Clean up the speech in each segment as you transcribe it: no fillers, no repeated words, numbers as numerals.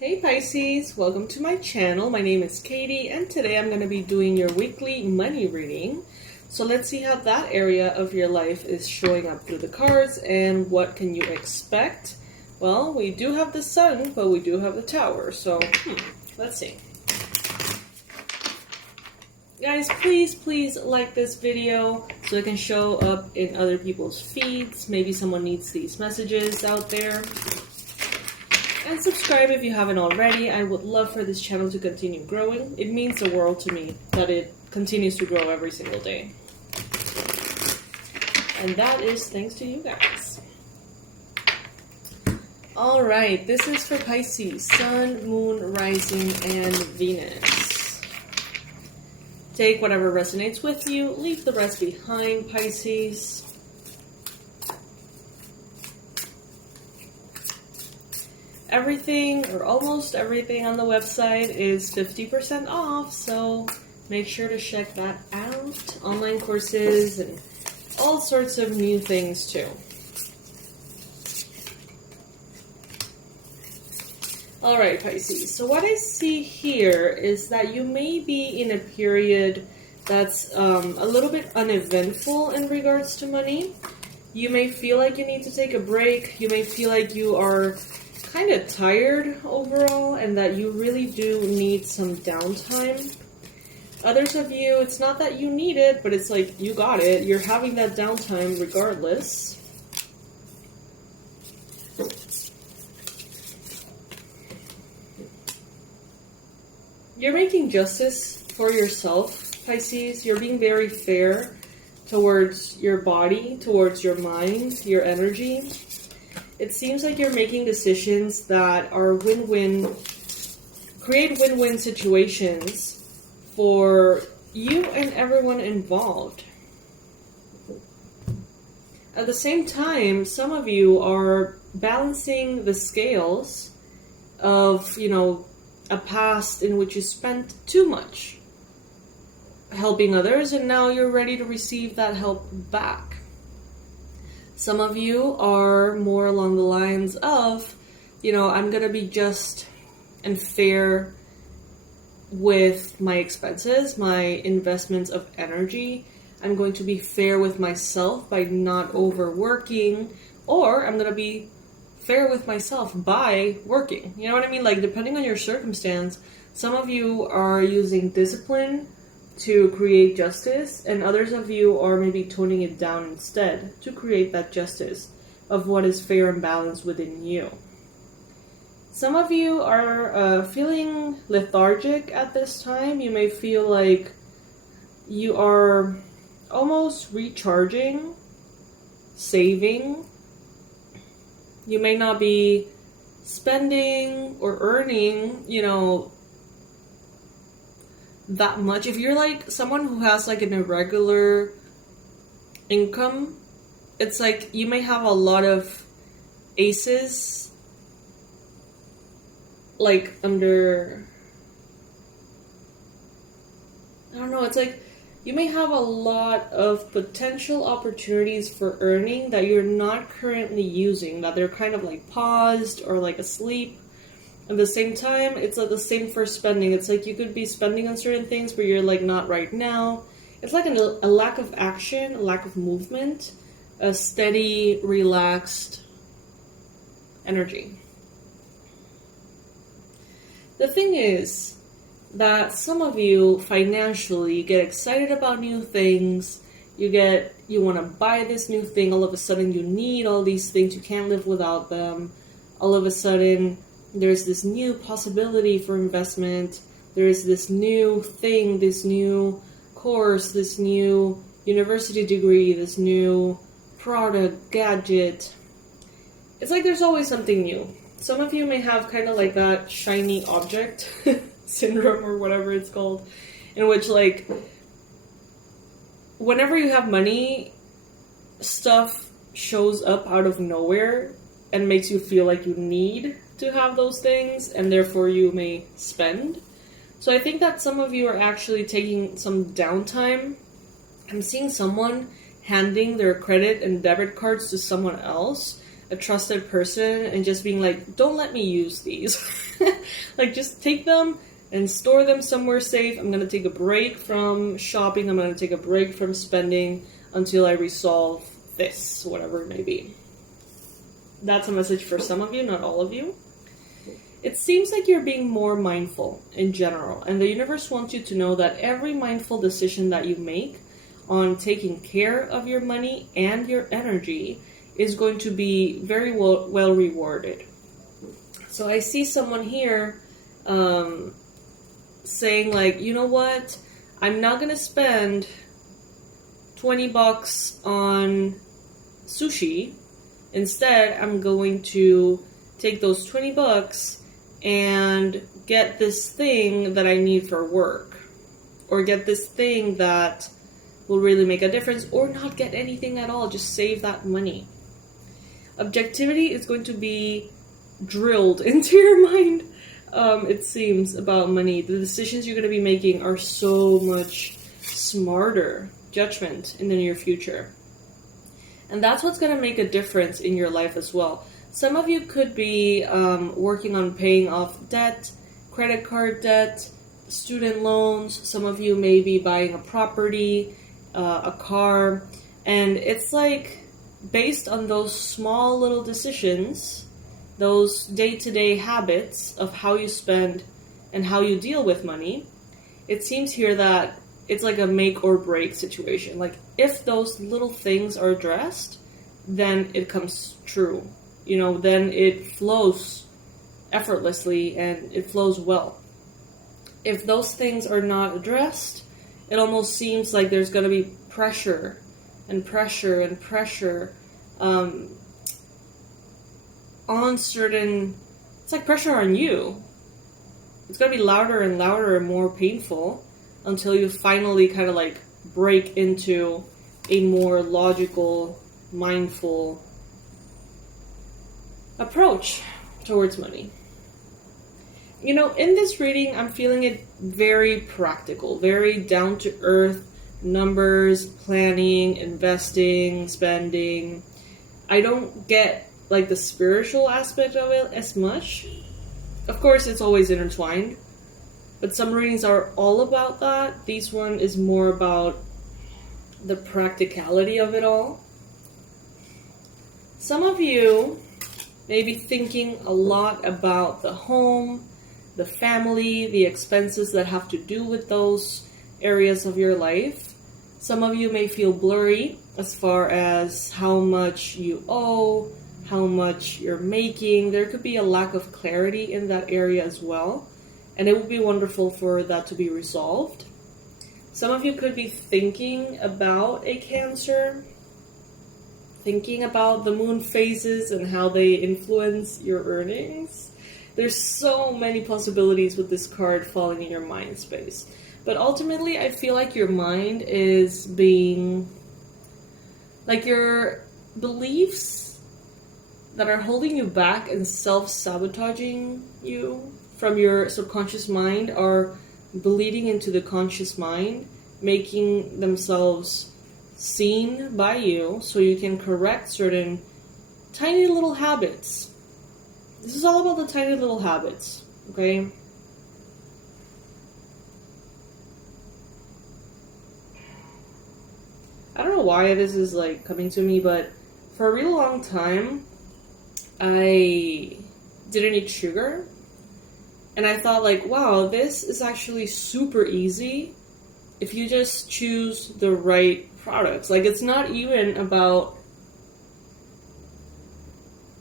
Hey Pisces, welcome to my channel. My name is Katie and today I'm going to be doing your weekly money reading. So let's see how that area of your life is showing up through the cards and what can you expect. Well, we do have the sun, but we do have the tower. So let's see. Guys, please like this video so it can show up in other people's feeds. Maybe someone needs these messages out there. And subscribe if you haven't already. I would love for this channel to continue growing. It means the world to me that it continues to grow every single day. And that is thanks to you guys. Alright, this is for Pisces, Sun, Moon, Rising, and Venus. Take whatever resonates with you. Leave the rest behind, Pisces. Everything, or almost everything on the website is 50% off, so make sure to check that out. Online courses and all sorts of new things too. Alright Pisces, so what I see here is that you may be in a period that's a little bit uneventful in regards to money. You may feel like you need to take a break. You may feel like you are kind of tired overall and that you really do need some downtime. Others of you, it's not that you need it, but it's like you got it. You're having that downtime regardless. You're making justice for yourself, Pisces. You're being very fair towards your body, towards your mind, your energy. It seems like you're making decisions that are win-win, create win-win situations for you and everyone involved. At the same time, some of you are balancing the scales of, a past in which you spent too much helping others, and now you're ready to receive that help back. Some of you are more along the lines of, I'm going to be just and fair with my expenses, my investments of energy. I'm going to be fair with myself by not overworking, or I'm going to be fair with myself by working. You know what I mean? Like, depending on your circumstance, some of you are using discipline to create justice, and others of you are maybe toning it down instead to create that justice of what is fair and balanced within you. Some of you are feeling lethargic at this time. You may feel like you are almost recharging, saving. You may not be spending or earning, that much. If you're like someone who has like an irregular income, it's like you may have a lot of aces like under, I don't know, it's like you may have a lot of potential opportunities for earning that you're not currently using, that they're kind of like paused or like asleep. At the same time, it's like the same for spending. It's like you could be spending on certain things, but you're like not right now. It's like a lack of action, a lack of movement, a steady, relaxed energy. The thing is that some of you financially get excited about new things. You want to buy this new thing. All of a sudden you need all these things. You can't live without them. All of a sudden there's this new possibility for investment. There's this new thing, this new course, this new university degree, this new product, gadget. It's like there's always something new. Some of you may have kind of like that shiny object syndrome or whatever it's called, in which like whenever you have money, stuff shows up out of nowhere and makes you feel like you need to have those things, and therefore you may spend. So I think that some of you are actually taking some downtime. I'm seeing someone handing their credit and debit cards to someone else a trusted person and just being like, don't let me use these. Like, just take them and store them somewhere safe. I'm going to take a break from shopping. I'm going to take a break from spending until I resolve this, whatever it may be. That's a message for some of you, not all of you. It seems like you're being more mindful in general, and the universe wants you to know that every mindful decision that you make on taking care of your money and your energy is going to be very well rewarded. So I see someone here saying like, you know what, I'm not going to spend $20 on sushi. Instead, I'm going to take those $20 and get this thing that I need for work, or get this thing that will really make a difference, or not get anything at all, just save that money. Objectivity is going to be drilled into your mind, it seems, about money. The decisions you're going to be making are so much smarter judgment in the near future. And that's what's going to make a difference in your life as well. Some of you could be working on paying off debt, credit card debt, student loans. Some of you may be buying a property, a car. And it's like, based on those small little decisions, those day-to-day habits of how you spend and how you deal with money, it seems here that it's like a make or break situation. Like, if those little things are addressed, then it comes true. You know, then it flows effortlessly and it flows well. If those things are not addressed, it almost seems like there's going to be pressure and pressure and pressure on certain... It's like pressure on you. It's going to be louder and louder and more painful until you finally kind of like break into a more logical, mindful approach towards money. You know, in this reading, I'm feeling it very practical, very down to earth, numbers, planning, investing, spending. I don't get like the spiritual aspect of it as much. Of course, it's always intertwined, but some readings are all about that. This one is more about the practicality of it all. Some of you may be thinking a lot about the home, the family, the expenses that have to do with those areas of your life. Some of you may feel blurry as far as how much you owe, how much you're making. There could be a lack of clarity in that area as well, and it would be wonderful for that to be resolved. Some of you could be thinking about a Cancer, thinking about the moon phases and how they influence your earnings. There's so many possibilities with this card falling in your mind space. But ultimately, I feel like your mind is being... like your beliefs that are holding you back and self-sabotaging you from your subconscious mind are bleeding into the conscious mind, making themselves seen by you so you can correct certain tiny little habits. This is all about the tiny little habits, okay? I don't know why this is like coming to me, but for a real long time, I didn't eat sugar. And I thought like, wow, this is actually super easy if you just choose the right products. Like, it's not even about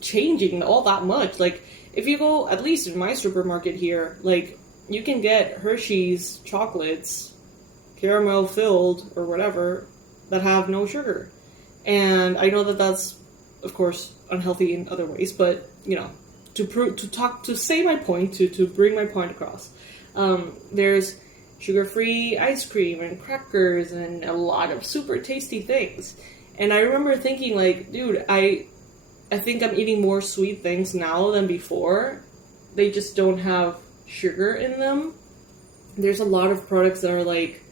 changing all that much. Like, if you go, at least in my supermarket here, like, you can get Hershey's chocolates, caramel filled or whatever, that have no sugar. And I know that that's, of course, unhealthy in other ways, but, you know, to say my point, to bring my point across, there's sugar-free ice cream and crackers and a lot of super tasty things. And I remember thinking like, dude, I think I'm eating more sweet things now than before. They just don't have sugar in them. There's a lot of products that are like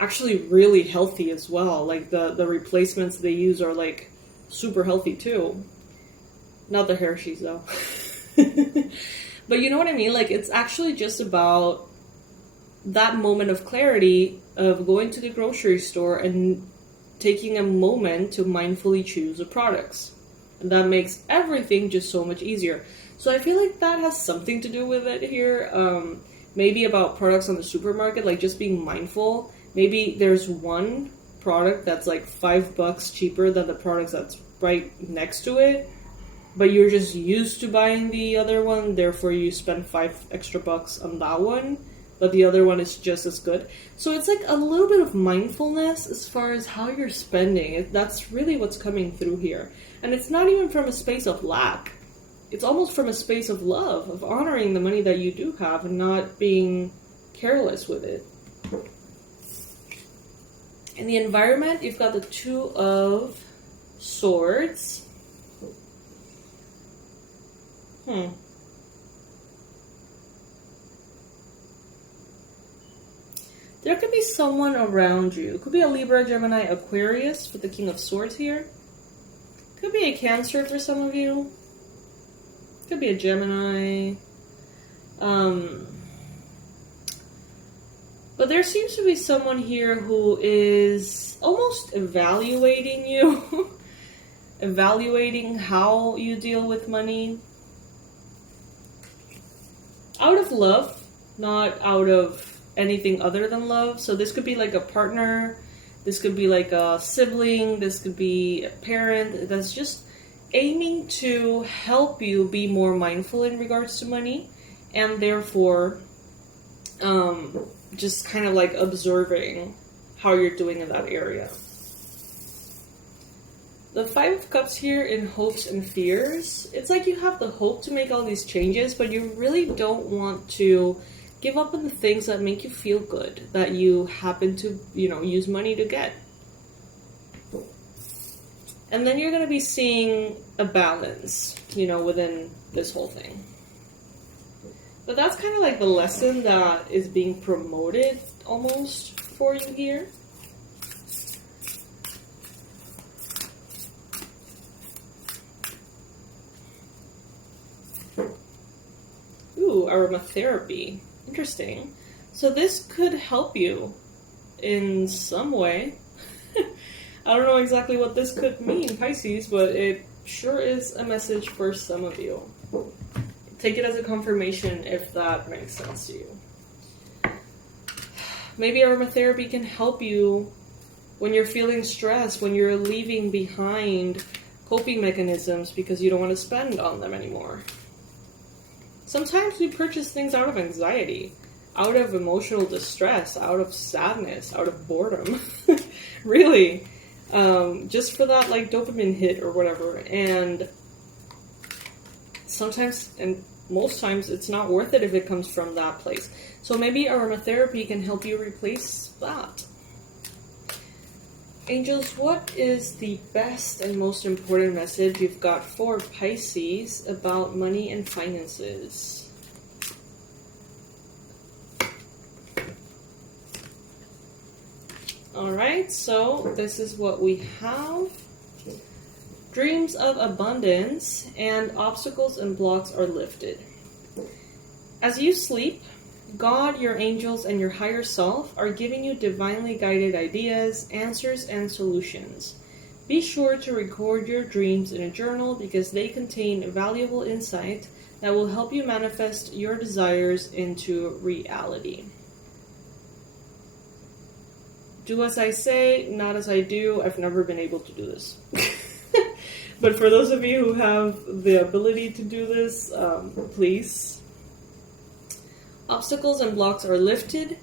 actually really healthy as well. Like the replacements they use are like super healthy too. Not the Hershey's though. But you know what I mean? Like, it's actually just about that moment of clarity of going to the grocery store and taking a moment to mindfully choose the products. And that makes everything just so much easier. So I feel like that has something to do with it here. Maybe about products on the supermarket, like just being mindful. Maybe there's one product that's like $5 cheaper than the products that's right next to it, but you're just used to buying the other one, therefore you spend $5 extra on that one, but the other one is just as good. So it's like a little bit of mindfulness as far as how you're spending. That's really what's coming through here. And it's not even from a space of lack. It's almost from a space of love, of honoring the money that you do have and not being careless with it. In the environment, you've got the Two of Swords. There could be someone around you. Could be a Libra, Gemini, Aquarius with the King of Swords here. Could be a Cancer for some of you. Could be a Gemini. But there seems to be someone here who is almost evaluating you. Evaluating how you deal with money. Out of love, not out of anything other than love. So this could be like a partner. This could be like a sibling. This could be a parent that's just aiming to help you be more mindful in regards to money, and therefore just kind of like observing how you're doing in that area. The Five of Cups here in hopes and fears. It's like you have the hope to make all these changes, but you really don't want to give up on the things that make you feel good, that you happen to, use money to get. And then you're going to be seeing a balance, within this whole thing. But that's kind of like the lesson that is being promoted almost for you here. Ooh, aromatherapy. Interesting. So this could help you in some way. I don't know exactly what this could mean, Pisces, but it sure is a message for some of you. Take it as a confirmation if that makes sense to you. Maybe aromatherapy can help you when you're feeling stressed, when you're leaving behind coping mechanisms because you don't want to spend on them anymore. Sometimes we purchase things out of anxiety, out of emotional distress, out of sadness, out of boredom. Really. Just for that like dopamine hit or whatever. And sometimes, and most times, it's not worth it if it comes from that place. So maybe aromatherapy can help you replace that. Angels, what is the best and most important message you've got for Pisces about money and finances? Alright, so this is what we have. Dreams of abundance and obstacles and blocks are lifted. As you sleep, God, your angels, and your higher self are giving you divinely guided ideas, answers, and solutions. Be sure to record your dreams in a journal because they contain valuable insight that will help you manifest your desires into reality. Do as I say, not as I do. I've never been able to do this. But for those of you who have the ability to do this, please. Obstacles and blocks are lifted.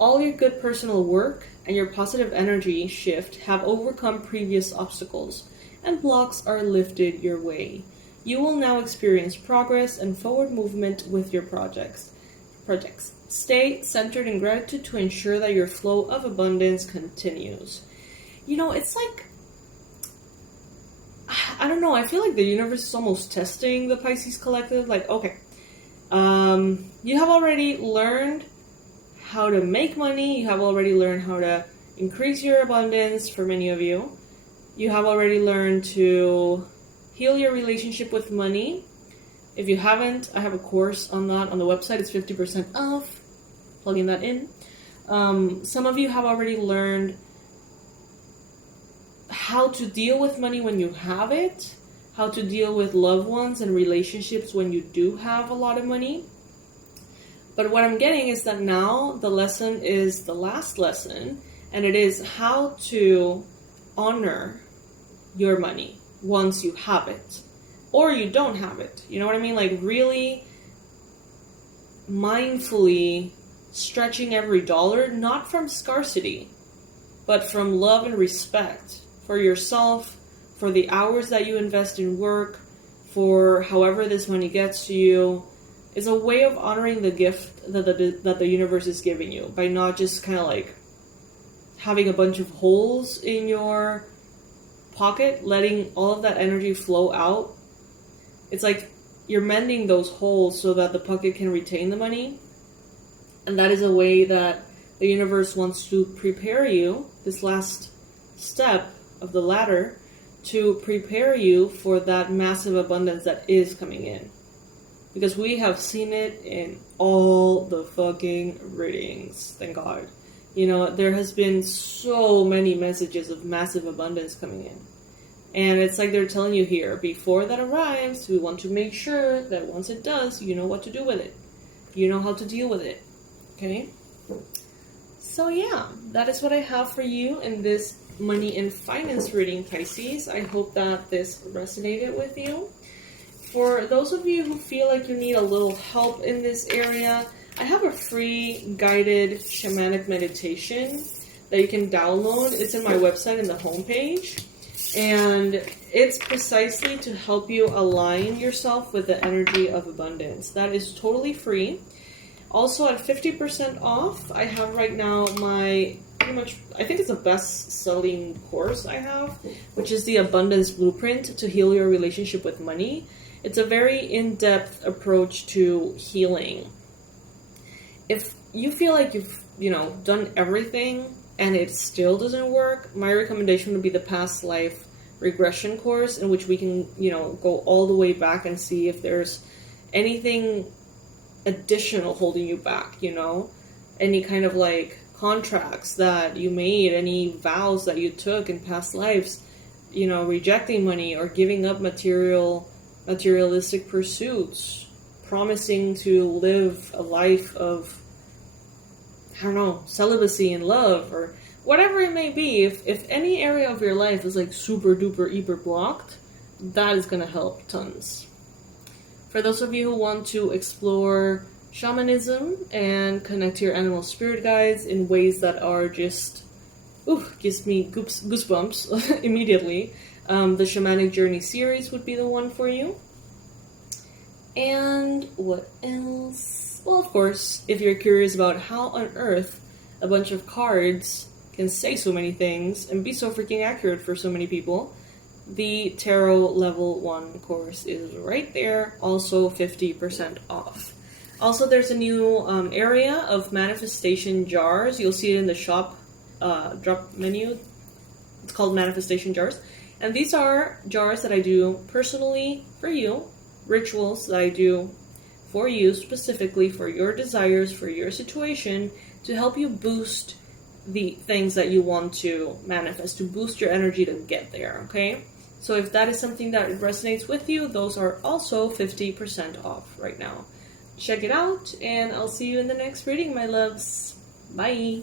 All your good personal work and your positive energy shift have overcome previous obstacles, and blocks are lifted your way. You will now experience progress and forward movement with your projects. Stay centered in gratitude to ensure that your flow of abundance continues. It's like, I don't know, I feel like the universe is almost testing the Pisces collective. Like, okay, you have already learned how to make money. You have already learned how to increase your abundance for many of you. You have already learned to heal your relationship with money. If you haven't, I have a course on that on the website. It's 50% off. Plugging that in. Some of you have already learned how to deal with money when you have it, how to deal with loved ones and relationships when you do have a lot of money. But what I'm getting is that now the lesson is the last lesson, and it is how to honor your money once you have it, or you don't have it. You know what I mean? Like really mindfully stretching every dollar, not from scarcity, but from love and respect for yourself, for the hours that you invest in work, for however this money gets to you. Is a way of honoring the gift that the universe is giving you by not just kind of like having a bunch of holes in your pocket, letting all of that energy flow out. It's like you're mending those holes so that the pocket can retain the money. And that is a way that the universe wants to prepare you, this last step of the ladder, to prepare you for that massive abundance that is coming in. Because we have seen it in all the fucking readings, thank God. You know, there has been so many messages of massive abundance coming in. And it's like they're telling you here, before that arrives, we want to make sure that once it does, you know what to do with it. You know how to deal with it. Okay? So yeah, that is what I have for you in this money and finance reading, Pisces. I hope that this resonated with you. For those of you who feel like you need a little help in this area, I have a free guided shamanic meditation that you can download. It's in my website in the homepage. And it's precisely to help you align yourself with the energy of abundance. That is totally free. Also at 50% off, I have right now my pretty much, I think it's the best-selling course I have, which is the Abundance Blueprint to Heal Your Relationship with Money. It's a very in-depth approach to healing. If you feel like you've, done everything and it still doesn't work, my recommendation would be the Past Life Regression course, in which we can, go all the way back and see if there's anything additional holding you back, any kind of like contracts that you made, any vows that you took in past lives, rejecting money or giving up materialistic pursuits, promising to live a life of, celibacy and love, or whatever it may be. If any area of your life is like super duper hyper blocked, that is going to help tons. For those of you who want to explore shamanism and connect to your animal spirit guides in ways that are just, gives me goosebumps immediately, the Shamanic Journey series would be the one for you. And what else? Well, of course, if you're curious about how on earth a bunch of cards can say so many things and be so freaking accurate for so many people, the Tarot Level 1 course is right there, also 50% off. Also, there's a new area of manifestation jars. You'll see it in the shop drop menu. It's called Manifestation Jars. And these are jars that I do personally for you, rituals that I do for you, specifically for your desires, for your situation, to help you boost the things that you want to manifest, to boost your energy to get there, okay? So if that is something that resonates with you, those are also 50% off right now. Check it out, and I'll see you in the next reading, my loves. Bye!